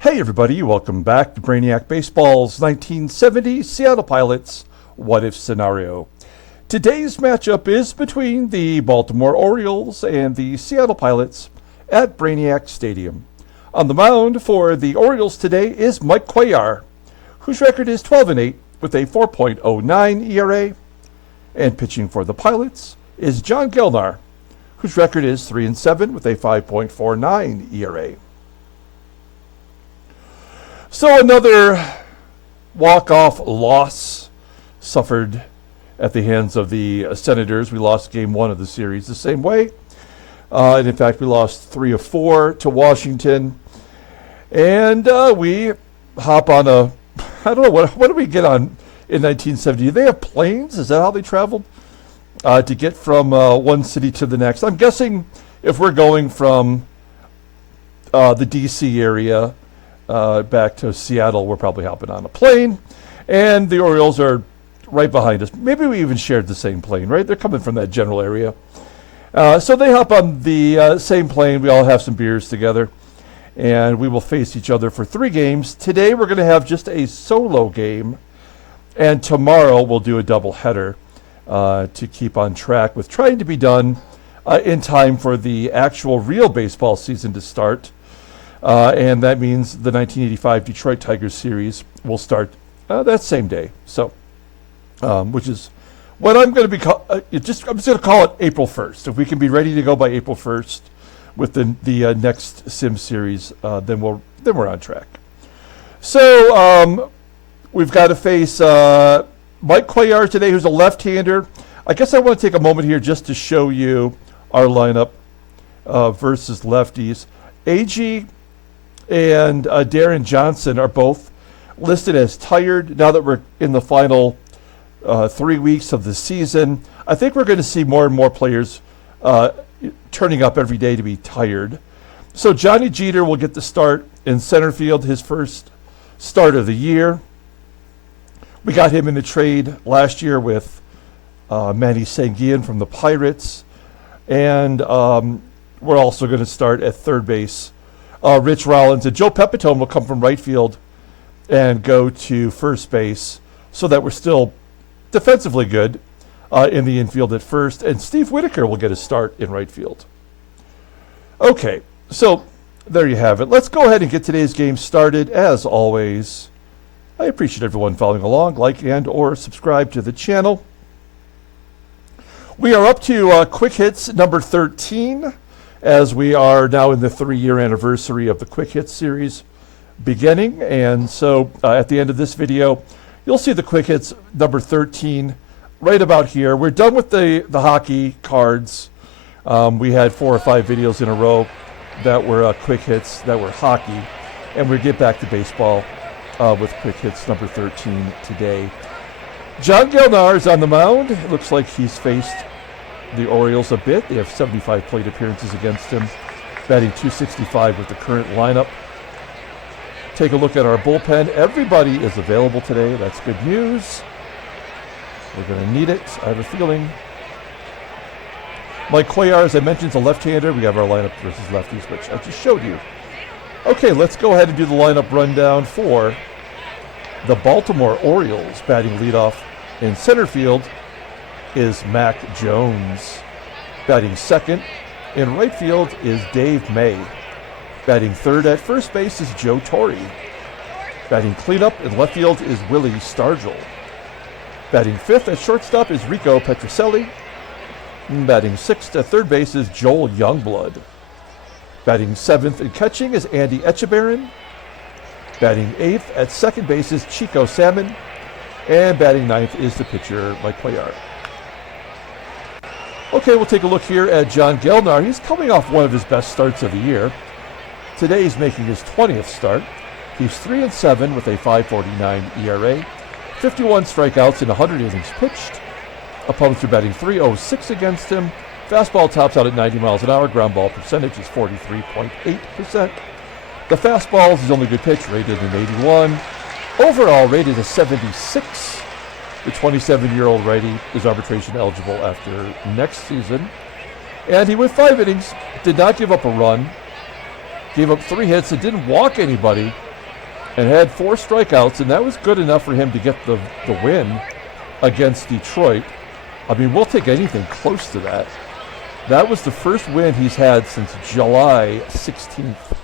Hey everybody, welcome back to Brainiac Baseball's 1970 Seattle Pilots What If Scenario. Today's matchup is between the Baltimore Orioles and the Seattle Pilots at Brainiac Stadium. On the mound for the Orioles today is Mike Cuellar, whose record is 12-8 with a 4.09 ERA. And pitching for the Pilots is John Gelnar, whose record is 3-7 with a 5.49 ERA. So another walk-off loss suffered at the hands of the Senators. We lost game one of the series the same way. And in fact, we lost 3 of 4 to Washington. And we hop on a, I don't know, what did we get on in 1970? Did they have planes? Is that how they traveled? To get from one city to the next. I'm guessing if we're going from the D.C. area back to Seattle, we're probably hopping on a plane. And the Orioles are right behind us. Maybe we even shared the same plane, right? They're coming from that general area. So they hop on the same plane. We all have some beers together. And we will face each other for 3 games. Today we're going to have just a solo game. And tomorrow we'll do a doubleheader to keep on track with trying to be done in time for the actual real baseball season to start. And that means the 1985 Detroit Tigers series will start that same day. So, which is what I'm going to be I'm just going to call it April 1st. If we can be ready to go by April 1st with the next Sim series, then we're on track. So we've got to face Mike Cuellar today, who's a left-hander. I guess I want to take a moment here just to show you our lineup versus lefties. AG and Darren Johnson are both listed as tired now that we're in the final 3 weeks of the season. I think we're going to see more and more players turning up every day to be tired. So Johnny Jeter will get the start in center field, his first start of the year. We got him in a trade last year with Manny from the Pirates. And we're also going to start at third base. Rich Rollins and Joe PEPITONE will come from right field and go to first base so that we're still defensively good in the infield at first. And Steve Whitaker will get a start in right field. Okay, so there you have it. Let's go ahead and get today's game started. As always, I appreciate everyone following along. Like and or subscribe to the channel. We are up to Quick Hits number 13. As we are now in the 3-year anniversary of the Quick Hits series beginning. And so at the end of this video, you'll see the Quick Hits number 13 right about here. We're done with the hockey cards. We had 4 or 5 videos in a row that were Quick Hits, that were hockey. And we get back to baseball with Quick Hits number 13 today. John Gelnar is on the mound. It looks like he's faced the Orioles a bit. They have 75 plate appearances against him, batting .265 with the current lineup. Take a look at our bullpen. Everybody is available today. That's good news. We're going to need it, I have a feeling. Mike Cuellar, as I mentioned, is a left-hander. We have our lineup versus lefties, which I just showed you. Okay, let's go ahead and do the lineup rundown for the Baltimore Orioles. Batting leadoff in center field is Mack Jones. Batting second in right field is Dave May. Batting third at first base is Joe Torre. Batting cleanup in left field is Willie STARGELL. Batting fifth at shortstop is Rico PETROCELLI. Batting sixth at third base is Joel Youngblood. Batting seventh in catching is Andy ETCHEBARREN. Batting eighth at second base is Chico Salmon. And batting ninth is the pitcher, Mike Cuellar. Okay, we'll take a look here at John Gelnar. He's coming off one of his best starts of the year. Today he's making his 20th start. He's 3-7 with a 5.49 ERA, 51 strikeouts in 100 innings pitched. Opponents are batting .306 against him. Fastball tops out at 90 miles an hour. Ground ball percentage is 43.8%. The fastball is his only good pitch, rated an 81. Overall rated a 76. The 27-year-old righty is arbitration eligible after next season. And he went 5 innings, did not give up a run, gave up 3 hits, and didn't walk anybody and had 4 strikeouts, and that was good enough for him to get the win against Detroit. I mean, we'll take anything close to that. That was the first win he's had since July 16th.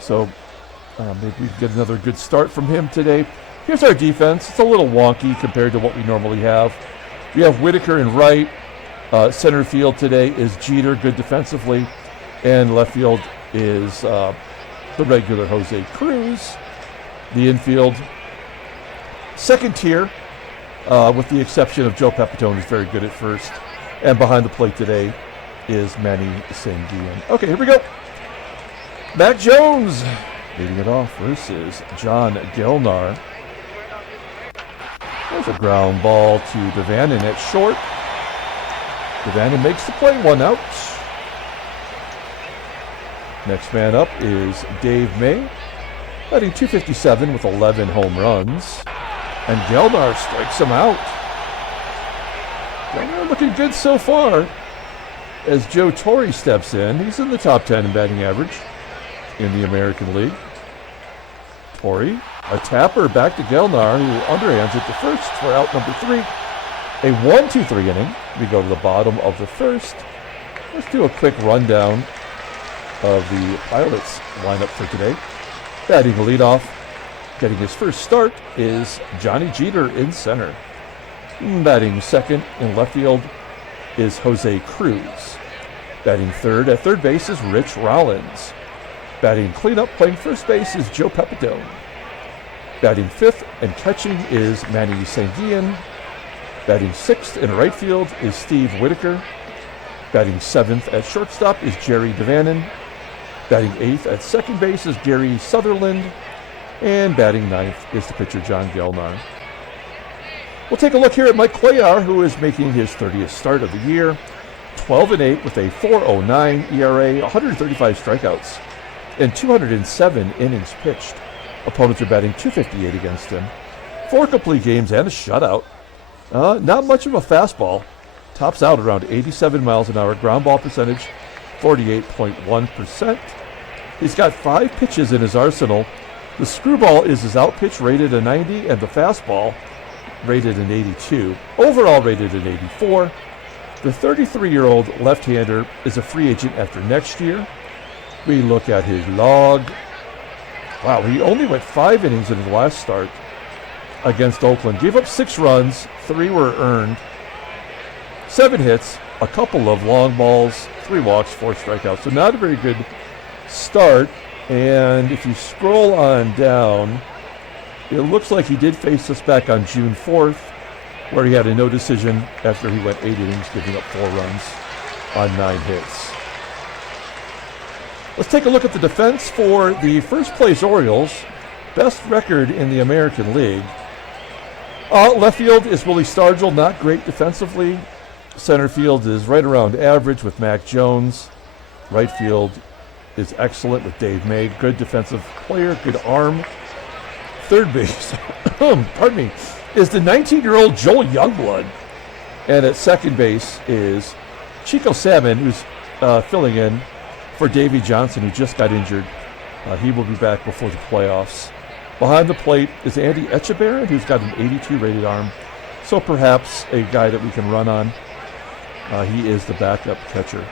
So maybe we can get another good start from him today. Here's our defense. It's a little wonky compared to what we normally have. We have Whitaker in right. Center field today is Jeter, good defensively. And left field is the regular Jose Cruz. The infield, second tier, with the exception of Joe Pepitone, who's very good at first. And behind the plate today is Manny SANGUILLEN. Okay, here we go. Mack Jones leading it off versus John Gelnar. There's a ground ball to DaVANON at short. DaVANON makes the play, 1 out. Next man up is Dave May, batting .257 with 11 home runs. And Gelnar strikes him out. Gelnar looking good so far as Joe Torre steps in. He's in the top 10 in batting average in the American League. Torre, a tapper back to Gelnar, who underhands it to first for out number 3. A 1-2-3 inning. We go to the bottom of the first. Let's do a quick rundown of the Pilots lineup for today. Batting leadoff, getting his first start, is Johnny Jeter in center. Batting second in left field is Jose Cruz. Batting third at third base is Rich Rollins. Batting cleanup, playing first base, is Joe Pepitone. Batting fifth and catching is Manny SANGUILLEN. Batting sixth in right field is Steve Whitaker. Batting seventh at shortstop is Jerry DaVanon. Batting eighth at second base is Gary Sutherland. And batting ninth is the pitcher John Gelnar. We'll take a look here at Mike Cuellar, who is making his 30th start of the year. 12-8 with a 4.09 ERA, 135 strikeouts, and 207 innings pitched. Opponents are batting .258 against him. 4 complete games and a shutout. Not much of a fastball. Tops out around 87 miles an hour. Ground ball percentage, 48.1%. He's got 5 pitches in his arsenal. The screwball is his out pitch, rated a 90, and the fastball rated an 82. Overall rated an 84. The 33-year-old left-hander is a free agent after next year. We look at his log. Wow, he only went 5 innings in his last start against Oakland. Gave up 6 runs, 3 were earned, 7 hits, a couple of long balls, 3 walks, 4 strikeouts. So not a very good start. And if you scroll on down, it looks like he did face us back on June 4th, where he had a no decision after he went 8 innings, giving up 4 runs on 9 hits. Let's take a look at the defense for the first place Orioles. Best record in the American League. Left field is Willie STARGELL, not great defensively. Center field is right around average with Mack Jones. Right field is excellent with Dave May, good defensive player, good arm. Third base, pardon me, is the 19-year-old Joel Youngblood. And at second base is Chico Salmon, who's filling in for Davey Johnson, who just got injured. He will be back before the playoffs. Behind the plate is Andy ETCHEBARREN, who's got an 82 rated arm. So perhaps a guy that we can run on. He is the backup catcher.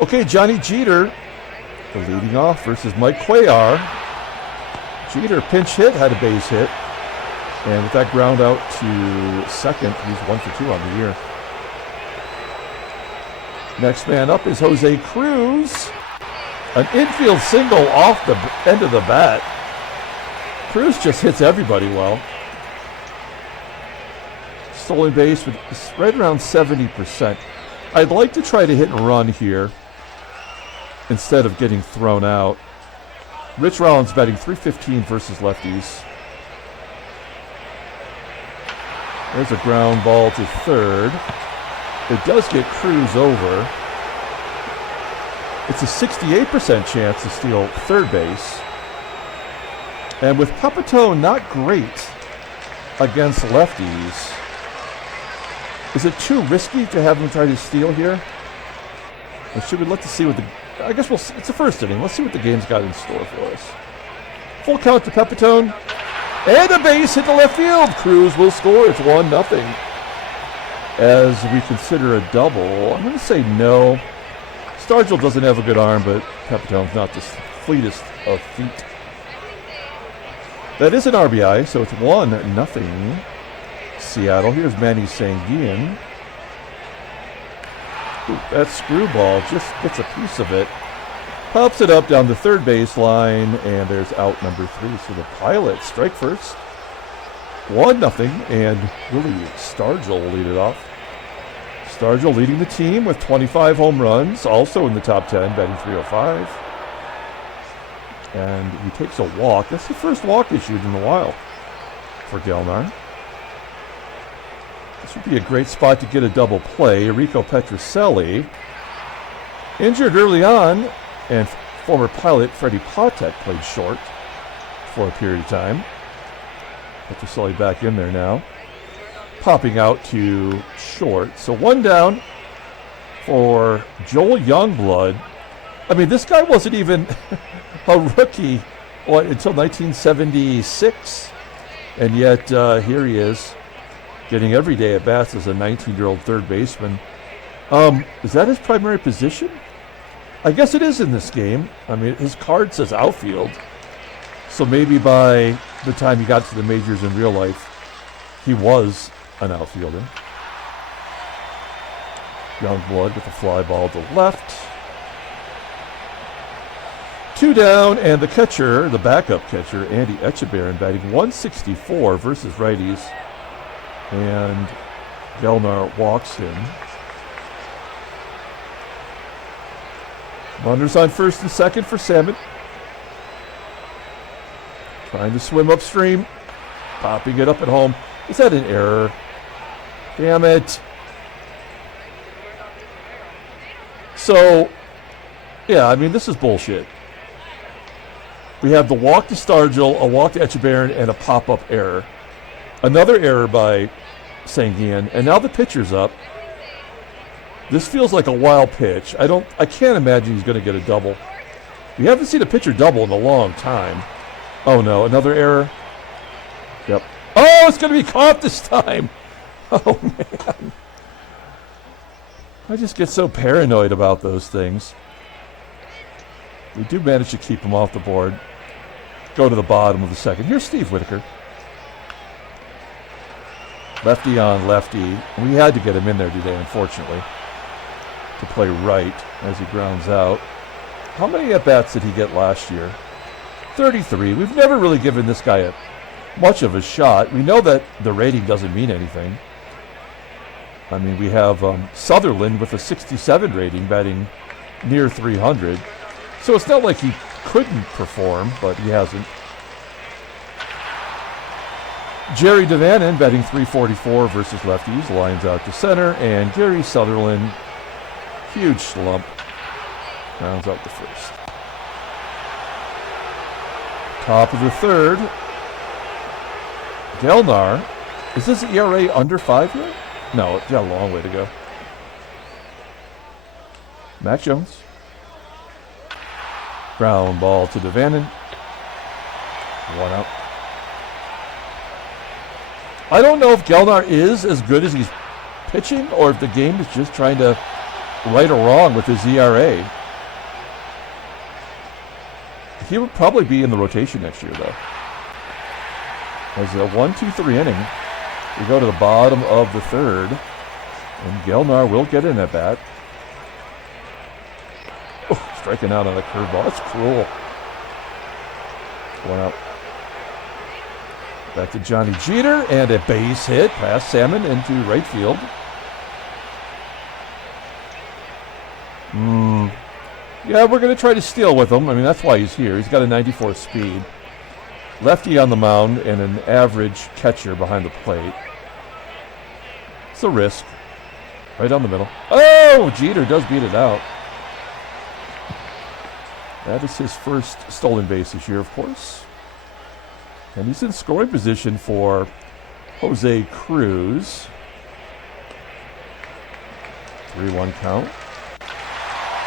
Okay, Johnny Jeter, the leading off versus Mike Cuellar. Jeter pinch hit, had a base hit. And with that ground out to second, he's 1 for 2 on the year. Next man up is Jose Cruz. An infield single off the end of the bat. Cruz just hits everybody well. Stolen base with right around 70%. I'd like to try to hit and run here instead of getting thrown out. Rich Rollins batting .315 versus lefties. There's a ground ball to third. It does get Cruz over. It's a 68% chance to steal third base. And with Pepitone not great against lefties, is it too risky to have him try to steal here? Or should we look to see what I guess we'll see. It's the first inning. Let's see what the game's got in store for us. Full count to PEPITONE. And a base hit to left field. CRUZ will score. It's 1-0. As we consider a double, I'm going to say no. STARGELL doesn't have a good arm, but PEPITONE's not the fleetest of feet. That is an RBI, so it's 1-0. Seattle. Here's Manny SANGUILLEN. That screwball just gets a piece of it. Pops it up down the third baseline, and there's out number 3. So the Pilots strike first. 1-0, and Willie STARGELL will lead it off. STARGELL leading the team with 25 home runs, also in the top 10, batting .305. And he takes a walk. That's the first walk issued in a while for Gelnar. This would be a great spot to get a double play. Rico PETROCELLI, injured early on, and former Pilot Freddie Patek played short for a period of time. PETROCELLI back in there now. Popping out to short. So 1 down for Joel Youngblood. I mean, this guy wasn't even a rookie until 1976. And yet here he is getting every day at bats as a 19-year-old third baseman. Is that his primary position? I guess it is in this game. I mean, his card says outfield. So maybe by the time he got to the majors in real life, he was an outfielder. Youngblood with a fly ball to left. 2 down, and the catcher, the backup catcher, Andy ETCHEBARREN, batting .164 versus righties. And Gelnar walks him. Runners on first and second for Salmon. Trying to swim upstream. Popping it up at home. Is that an error? Damn it. So, yeah, I mean, this is bullshit. We have the walk to STARGELL, a walk to ETCHEBARREN, and a pop-up error. Another error by SANGUILLEN, and now the pitcher's up. This feels like a wild pitch. I can't imagine he's going to get a double. We haven't seen a pitcher double in a long time. Oh no, another error. Yep. Oh, it's going to be caught this time. Oh man. I just get so paranoid about those things. We do manage to keep him off the board. Go to the bottom of the second. Here's Steve Whitaker. Lefty on lefty. We had to get him in there today, unfortunately, to play right as he grounds out. How many at-bats did he get last year? 33. We've never really given this guy much of a shot. We know that the rating doesn't mean anything. I mean, we have Sutherland with a 67 rating, batting near 300. So it's not like he couldn't perform, but he hasn't. Jerry DaVANON batting .344 versus lefties, lines out to center, and Gary Sutherland, huge slump, rounds out the first. Top of the third, Gelnar. Is this ERA under 5 here? No, it's got a long way to go. Mack Jones. Ground ball to DaVANON. 1 out. I don't know if Gelnar is as good as he's pitching or if the game is just trying to right a wrong with his ERA. He would probably be in the rotation next year, though. As a 1-2-3 inning, we go to the bottom of the third, and Gelnar will get in at bat. Oh, striking out on a curveball. That's cruel. 1 out. Back to Johnny Jeter, and a base hit past Salmon into right field. Yeah, we're going to try to steal with him. I mean, that's why he's here. He's got a 94 speed. Lefty on the mound and an average catcher behind the plate. It's a risk. Right down the middle. Oh, Jeter does beat it out. That is his first stolen base this year, of course. And he's in scoring position for Jose CRUZ. 3-1 count.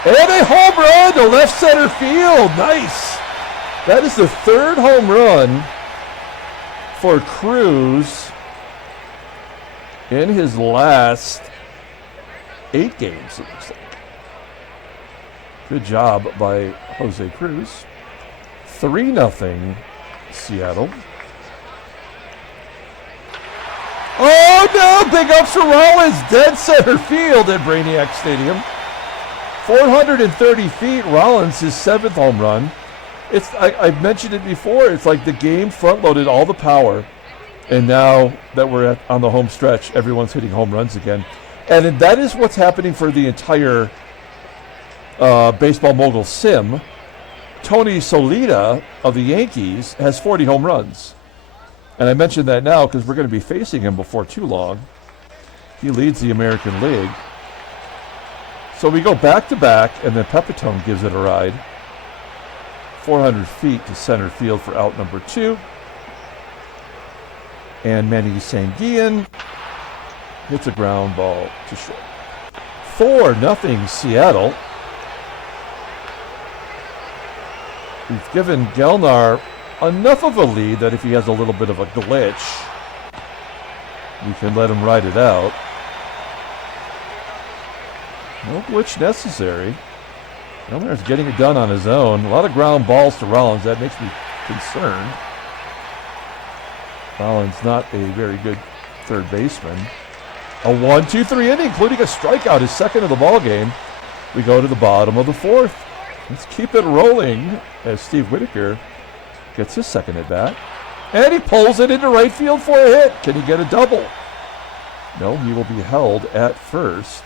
And a home run to left center field. Nice. That is the third home run for CRUZ in his last 8 games, it looks like. Good job by Jose Cruz. 3-0 Seattle. Oh no, big ups for Rollins, dead center field at Brainiac Stadium. 430 feet, Rollins, his 7th home run. I've mentioned it before, it's like the game front-loaded all the power, and now that we're on the home stretch, everyone's hitting home runs again. And that is what's happening for the entire baseball mogul sim. Tony Solita of the Yankees has 40 home runs. And I mention that now because we're going to be facing him before too long. He leads the American League. So we go back-to-back, and then PEPITONE gives it a ride. 400 feet to center field for out number 2. And Manny hits a ground ball to short. 4-0 Seattle. We've given Gelnar enough of a lead that if he has a little bit of a glitch, we can let him ride it out. No glitch necessary. Gelnar's getting it done on his own. A lot of ground balls to Rollins. That makes me concerned. Rollins not a very good third baseman. A 1-2-3 inning, including a strikeout, his 2nd of the ball game. We go to the bottom of the 4th. Let's keep it rolling as Steve Whitaker gets his 2nd at bat. And he pulls it into right field for a hit. Can he get a double? No, he will be held at first.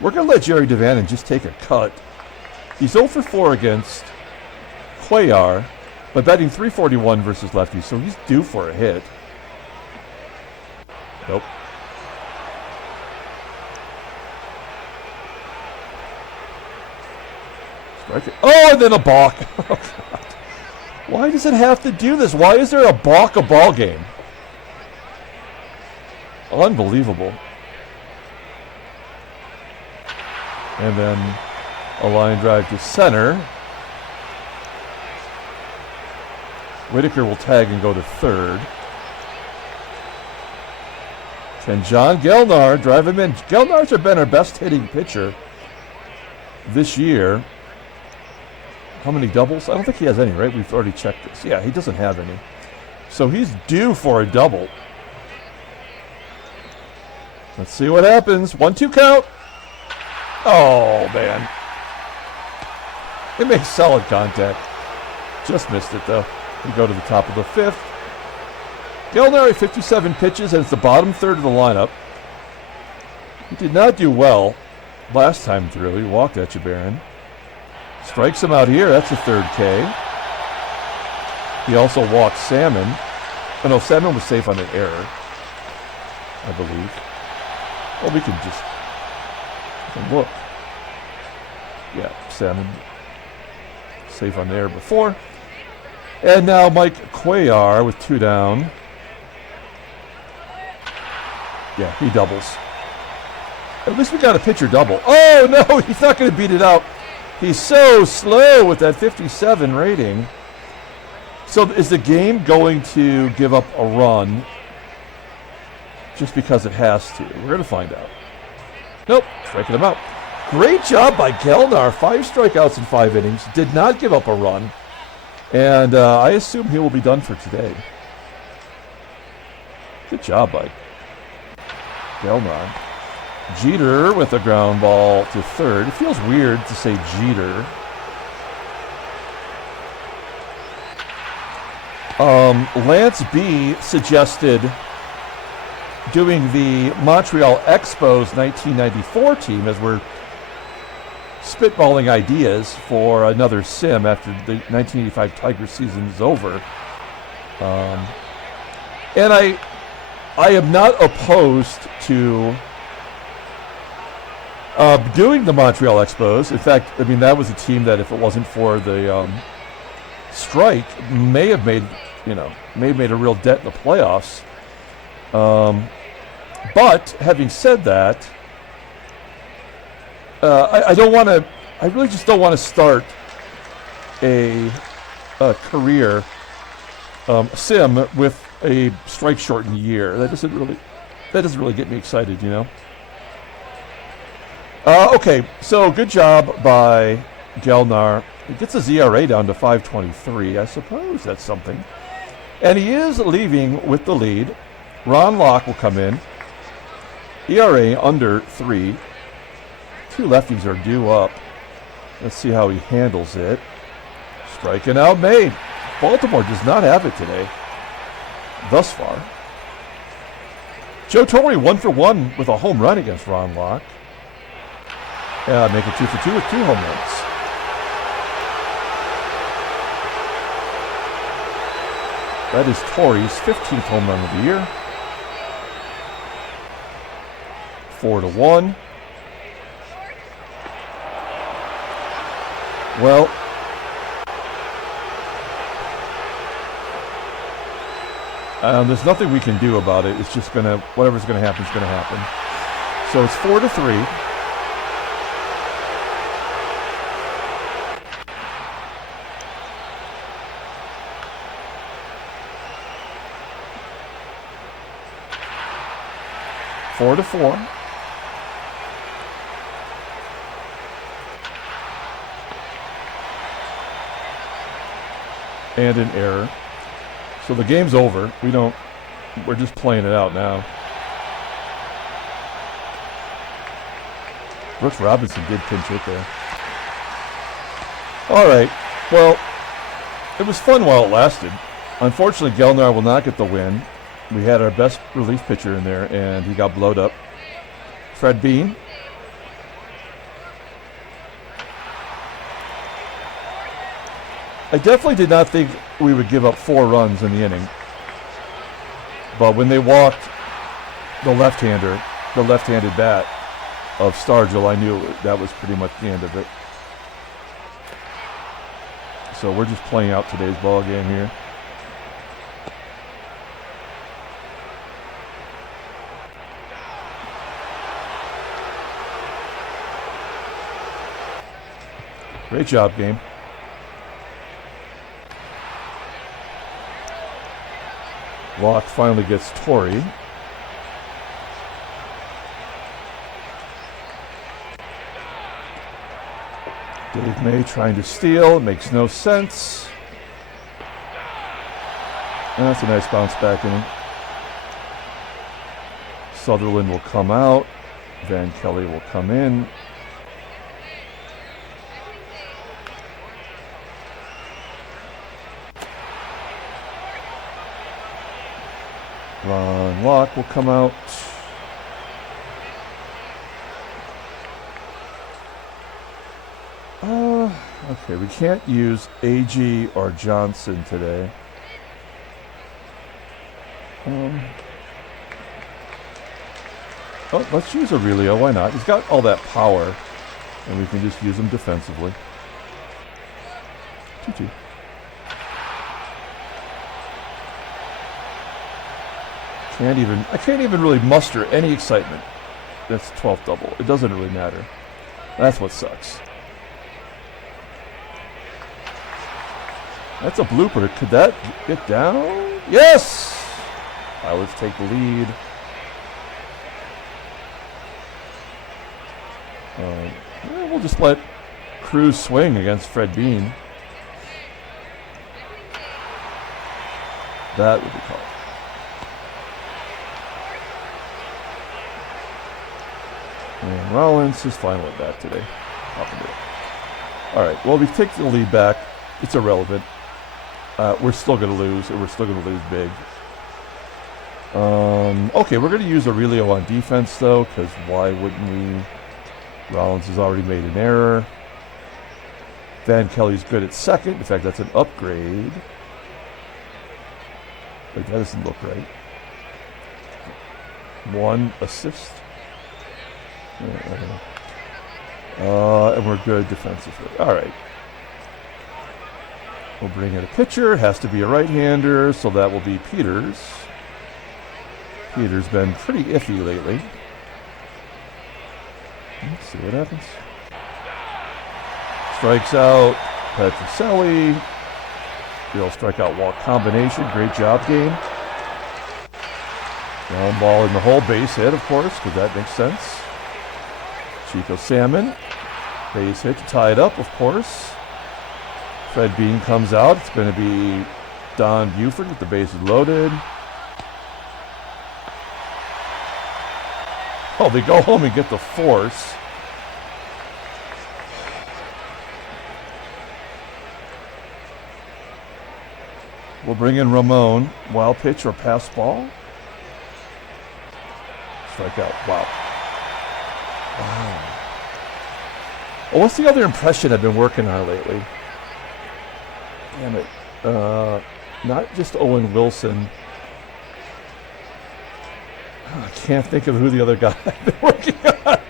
We're going to let Jerry DaVanon just take a cut. He's 0 for 4 against Cuellar, but batting .341 versus lefties, so he's due for a hit. Nope. Strike it. Oh, and then a balk. Oh, God. Why does it have to do this? Why is there a balk a ball game? Unbelievable. And then a line drive to center. Whitaker will tag and go to third. Can John Gelnar drive him in? Gelnar's been our best hitting pitcher this year. How many doubles? I don't think he has any, right? We've already checked this. Yeah, he doesn't have any. So he's due for a double. Let's see what happens. 1-2 count. Oh, man. It makes solid contact. Just missed it, though. We go to the top of the 5th. Gelnar, 57 pitches, and it's the bottom third of the lineup. He did not do well last time through. He walked ETCHEBARREN. Strikes him out here. That's a 3rd K. He also walked Salmon. Oh, no, Salmon was safe on an error, I believe. Well, we can just look. Yeah, Salmon safe on the error before. And now Mike Cuellar with 2 down. Yeah, he doubles. At least we got a pitcher double. Oh, no, he's not going to beat it out. He's so slow with that 57 rating. So is the game going to give up a run just because it has to? We're going to find out. Nope, striking him out. Great job by Gelnar. 5 strikeouts in 5 innings. Did not give up a run. And I assume he will be done for today. Good job by Gelnar. Jeter with a ground ball to third. It feels weird to say Jeter. Lance B suggested doing the Montreal Expos 1994 team as we're spitballing ideas for another sim after the 1985 Tigers season is over. And I am not opposed to doing the Montreal Expos. In fact, I mean, that was a team that if it wasn't for the strike, may have made a real dent in the playoffs. But having said that, I don't want to. I really just don't want to start a career sim with a strike shortened year. That doesn't really get me excited, you know. Okay, so good job by Gelnar. He gets his ERA down to 5.23. I suppose that's something. And he is leaving with the lead. Ron Locke will come in. ERA under 3. Two lefties are due up. Let's see how he handles it. Striking out made. Baltimore does not have it today, thus far. Joe Torre 1 for 1 with a home run against Ron Locke. Make it 2 for 2 with 2 home runs. That is Torre's 15th home run of the year. 4-1. Well, there's nothing we can do about it. It's just whatever's gonna happen is gonna happen. So it's 4-3. Four to 4. And an error. So the game's over. We're just playing it out now. Brooks Robinson did pinch hit there. All right. Well, it was fun while it lasted. Unfortunately, Gelnar will not get the win. We had our best relief pitcher in there, and he got blowed up. Fred Bean. I definitely did not think we would give up 4 runs in the inning. But when they walked the left-handed bat of Stargell, I knew that was pretty much the end of it. So we're just playing out today's ball game here. Great job, game. Locke finally gets Torre. Dave May trying to steal. Makes no sense. And that's a nice bounce back inning. Sutherland will come out. Van Kelly will come in. Ron Locke will come out. Okay, we can't use AG or Johnson today. Let's use Aurelio. Why not? He's got all that power, and we can just use him defensively. 2-2. I can't even really muster any excitement. That's 12th double. It doesn't really matter. That's what sucks. That's a blooper. Could that get down? Yes! Pilots take the lead. We'll just let CRUZ swing against Fred Bean. That would be called. And Rollins is final at bat today. All right. Well, we take the lead back. It's irrelevant. We're still going to lose, and we're still going to lose big. Okay, we're going to use Aurelio on defense, though, because why wouldn't we? Rollins has already made an error. Van Kelly's good at second. In fact, that's an upgrade. Wait, that doesn't look right. 1 assist. And we're good defensively. All right. We'll bring in a pitcher. Has to be a right-hander, so that will be Peters. Peters been pretty iffy lately. Let's see what happens. strikes out. PETROCELLI. Real strikeout walk combination. Great job, game. Ground ball in the hole. Base hit, of course, because that makes sense. Chico Salmon. Base hit to tie it up, of course. Fred Bean comes out. It's going to be Don Buford with the bases loaded. Oh, they go home and get the force. We'll bring in Ramon. Wild pitch or pass ball. Strikeout. Wow. Wow. Well, what's the other impression I've been working on lately? Damn it. Not just Owen Wilson. I can't think of who the other guy I've been working on.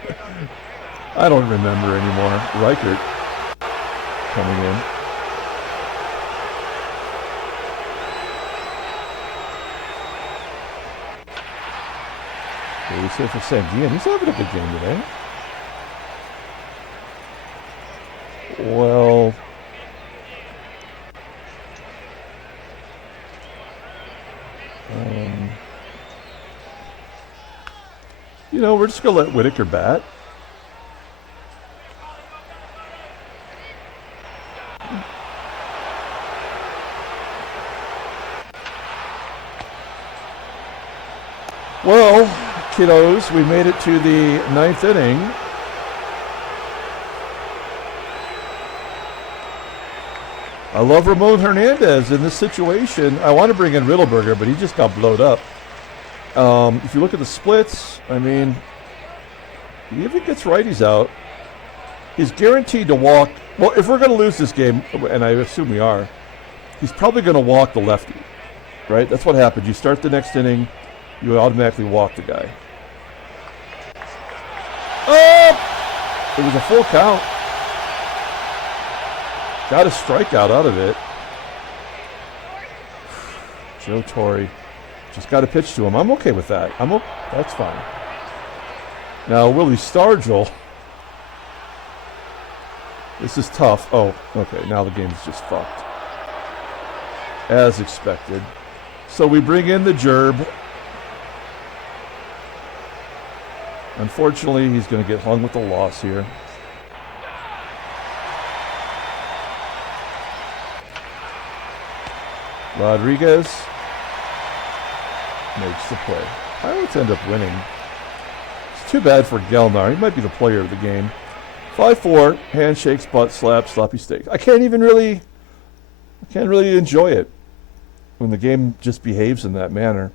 I don't remember anymore. Reichert coming in. Base hit for Sanguillen. He's having a good game today. Well, you know, we're just going to let Whitaker bat. Well, kiddos, we made it to the 9th inning. I love Ramon Hernandez in this situation. I want to bring in Riddleberger, but he just got blowed up. If you look at the splits, I mean, if he gets righties out, he's guaranteed to walk. Well, if we're going to lose this game, and I assume we are, he's probably going to walk the lefty, right? That's what happens. You start the next inning, you automatically walk the guy. Oh! It was a full count. Got a strikeout out of it. Joe Torre. Just got to pitch to him. I'm okay with that. That's fine. Now, Willie Stargell. This is tough. Oh, okay. Now the game's just fucked. As expected. So we bring in the Gerb. Unfortunately, he's going to get hung with the loss here. Rodriguez makes the play. Pirates end up winning. It's too bad for Gelnar. He might be the player of the game. 5-4, handshakes, butt slaps, sloppy steak. I can't really enjoy it when the game just behaves in that manner.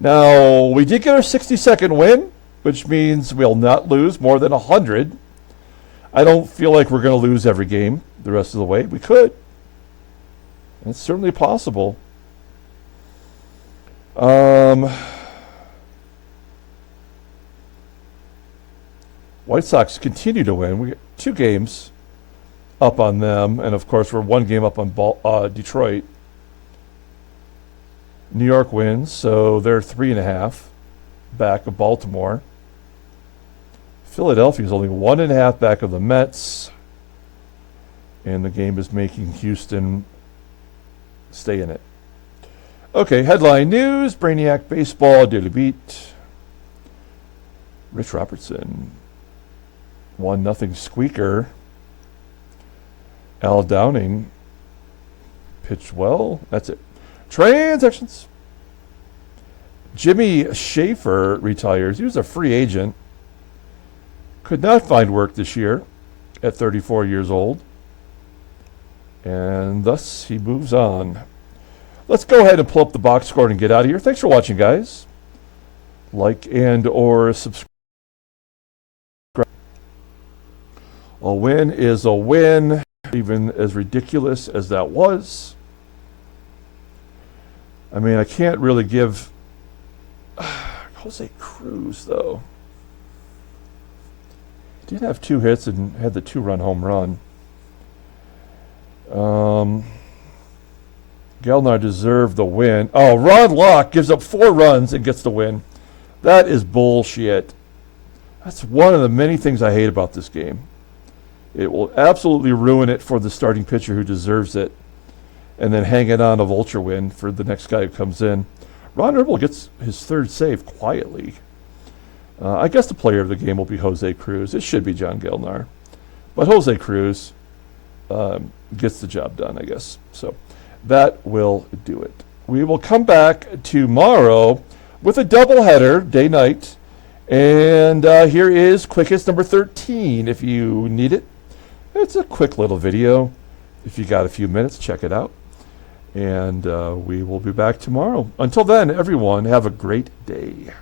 Now, we did get our 60-second win, which means we'll not lose more than 100. I don't feel like we're going to lose every game the rest of the way. We could. It's certainly possible. White Sox continue to win. We got 2 games up on them, and of course we're 1 game up on Detroit. New York wins, so they're 3.5 back of Baltimore. Philadelphia is only 1.5 back of the Mets, and the game is making Houston stay in it. Okay, headline news. Brainiac Baseball, Daily Beat. Rich Robertson. 1-0 squeaker. Al Downing pitched well. That's it. Transactions. Jimmy Schaefer retires. He was a free agent. Could not find work this year at 34 years old. And thus he moves on. Let's go ahead and pull up the box score and get out of here. Thanks for watching, guys. Like and or subscribe. A win is a win, even as ridiculous as that was. I mean, I can't really give Jose CRUZ, though. He did have 2 hits and had the 2-run home run. Gelnar deserved the win. Oh, Ron Locke gives up 4 runs and gets the win. That is bullshit. That's one of the many things I hate about this game. It will absolutely ruin it for the starting pitcher who deserves it, and then hang it on a vulture win for the next guy who comes in. Ron Herbal gets his third save quietly. I guess the player of the game will be Jose CRUZ. It should be John Gelnar. But Jose CRUZ gets the job done, I guess. So that will do it. We will come back tomorrow with a doubleheader, day-night. And here is Quickest number 13 if you need it. It's a quick little video. If you got a few minutes, check it out. And we will be back tomorrow. Until then, everyone, have a great day.